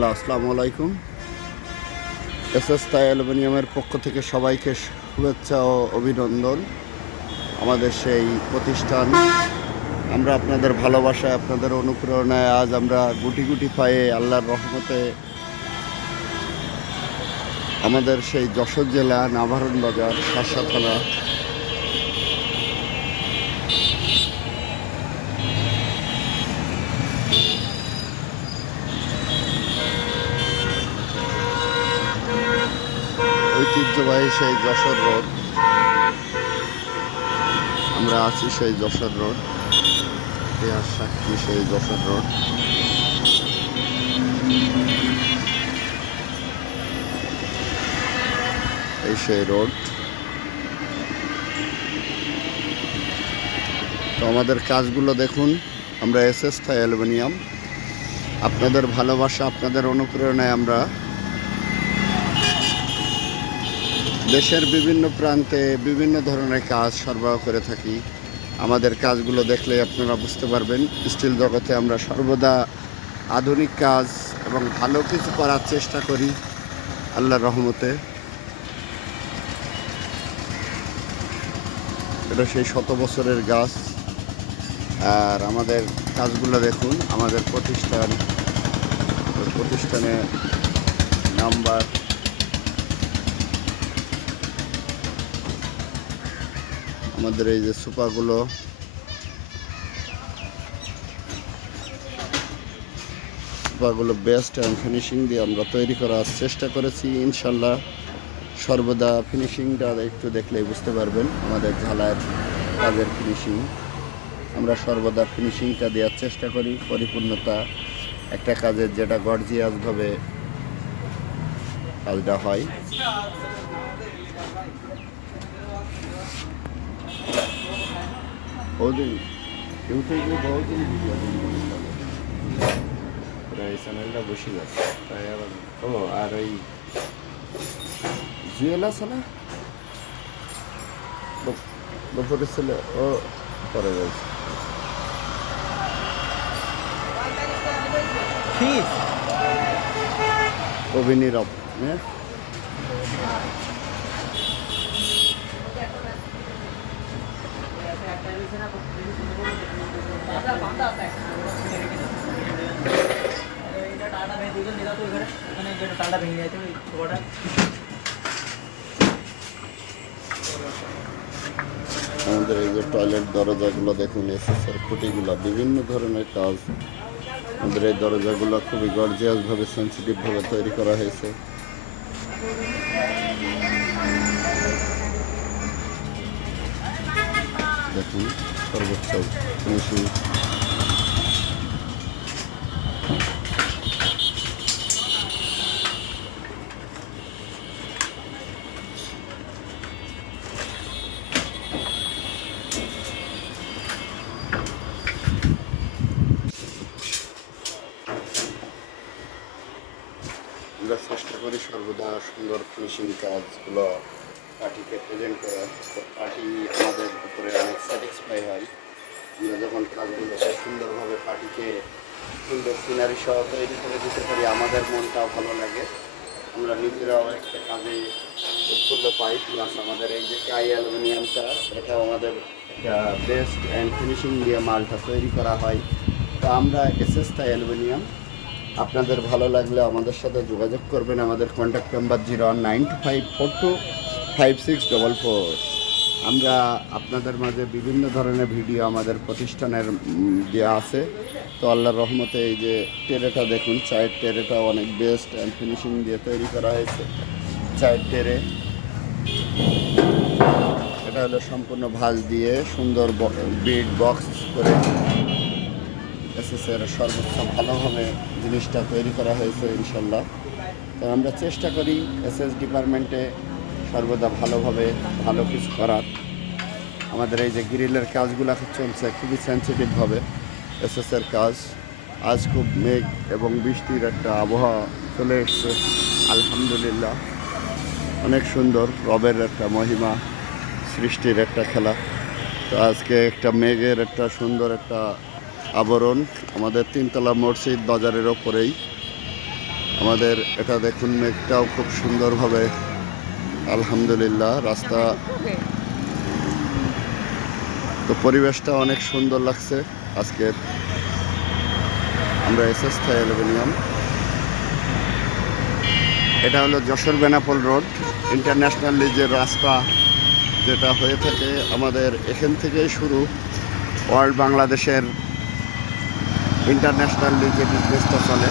Hello, আসসালামু আলাইকুম। S S তাই অ্যালুমিনিয়ামের পক্ষ থেকে সবাইকে শুভেচ্ছা ও অভিনন্দন। আমাদের সেই প্রতিষ্ঠান। আমরা আপনাদের ভালোবাসায়, আপনাদের অনুপ্রেরণায় আজ আমরা গুটি গুটি পায়ে আল্লাহর রহমতে আমাদের সেই যশোর জেলা নাভারণ বাজার শাসা থানা ঐতিহ্যবাহী সেই যশোর রোড। আমরা আছি সেই যশোর রোড। ইতিহাস সাক্ষী, সেই যশোর রোড। এই সেই রোড। তো আমাদের কাজগুলো দেখুন, আমরা এস এস থাই অ্যালুমিনিয়াম। আপনাদের ভালোবাসা, আপনাদের অনুপ্রেরণায় আমরা দেশের বিভিন্ন প্রান্তে বিভিন্ন ধরনের কাজ সরবরাহ করে থাকি। আমাদের কাজগুলো দেখলে আপনারা বুঝতে পারবেন, স্টিল জগতে আমরা সর্বদা আধুনিক কাজ এবং ভালো কিছু করার চেষ্টা করি আল্লাহর রহমতে। এটা সেই শত বছরের গাছ। আর আমাদের কাজগুলো দেখুন, আমাদের প্রতিষ্ঠান প্রতিষ্ঠানে নাম্বার। আমাদের এই যে সুপাগুলো সুপাগুলো বেস্ট অ্যান্ড ফিনিশিং দিয়ে আমরা তৈরি করার চেষ্টা করেছি, ইনশাল্লাহ। সর্বদা ফিনিশিংটা একটু দেখলেই বুঝতে পারবেন, আমাদের ঝালার কাজের ফিনিশিং আমরা সর্বদা ফিনিশিংটা দেওয়ার চেষ্টা করি, পরিপূর্ণতা একটা কাজের যেটা গর্জিয়াসভাবে কাজটা হয়। বহুদিন ইউটিউবে বহুদিন ভিডিও প্রায় চ্যানেলটা বসে গেছে তাই আবার ও আর ওই জুয়েল আছে না দুপুরের ছেলে ও পরে রয়েছে অভিনীরব হ্যাঁ আমাদের এই যে টয়লেট দরজাগুলো দেখুন এসএসের খুঁটিগুলো, বিভিন্ন ধরনের কাজ। আমাদের এই দরজাগুলো খুবই গর্জিয়াসভাবে সেন্সিটিভভাবে তৈরি করা হয়েছে। দেখুন সর্বোচ্চ ফিনিশিং আমরা চেষ্টা করি সর্বদা সুন্দর ফিনিশিং কাজগুলো পার্টিকে প্রেজেন্ট করার তো পার্টি আমাদের উপরে অনেক স্যাটিসফাই হয়। আমরা যখন কাজগুলো সুন্দরভাবে পার্টিকে সুন্দর সিনারি সহ তৈরি করে দিতে পারি, আমাদের মনটাও ভালো লাগে। আমরা নিজেরাও একটা কাজে উৎফুল্ল পাই প্লাস আমাদের এই যে কাই অ্যালুমিনিয়ামটা এটা আমাদের একটা বেস্ট অ্যান্ড ফিনিশিং দিয়ে মালটা তৈরি করা হয়। তো আমরা এসএস তাই অ্যালুমিনিয়াম, আপনাদের ভালো লাগলে আমাদের সাথে যোগাযোগ করবেন। আমাদের contact number zero nine two five four two five six double four আমরা আপনাদের মাঝে বিভিন্ন ধরনের ভিডিও আমাদের প্রতিষ্ঠানের দেওয়া আছে। তো আল্লাহর রহমতে এই যে টেরেটা দেখুন, চায়ের টেরেটা অনেক বেস্ট অ্যান্ড ফিনিশিং দিয়ে তৈরি করা হয়েছে। চায়ের টেরে। এটা হলো সম্পূর্ণ ভাঁজ দিয়ে সুন্দর বিট বক্স করে এসএসের সর্বোচ্চ ভালোভাবে জিনিসটা তৈরি করা হয়েছে ইনশাল্লাহ তো আমরা চেষ্টা করি এসএস ডিপার্টমেন্টে সর্বদা ভালোভাবে ভালো কিছু করার। আমাদের এই যে গ্রিলের কাজগুলো চলছে খুবই সেন্সিটিভভাবে এসএসের কাজ। আজ খুব মেঘ এবং বৃষ্টির একটা আবহাওয়া চলে এসছে। আলহামদুলিল্লাহ। অনেক সুন্দর রবের একটা মহিমা, সৃষ্টির একটা খেলা। তো আজকে একটা মেঘের একটা সুন্দর একটা আবরণ আমাদের তিনতলা মসজিদ বাজারের ওপরেই। আমাদের এটা দেখুন মেঘটাও খুব সুন্দরভাবে আলহামদুলিল্লাহ, রাস্তা তো পরিবেশটা অনেক সুন্দর লাগছে আজকের। আমরা এস এস অ্যালুমিনিয়াম। এটা হলো যশোর বেনাপোল রোড, ইন্টারন্যাশনাল লিজের রাস্তা যেটা হয়ে থাকে আমাদের এখান থেকেই শুরু। ওয়ার্ল্ড বাংলাদেশের ইন্টারন্যাশনাল লিজে বিজনেসটা চলে।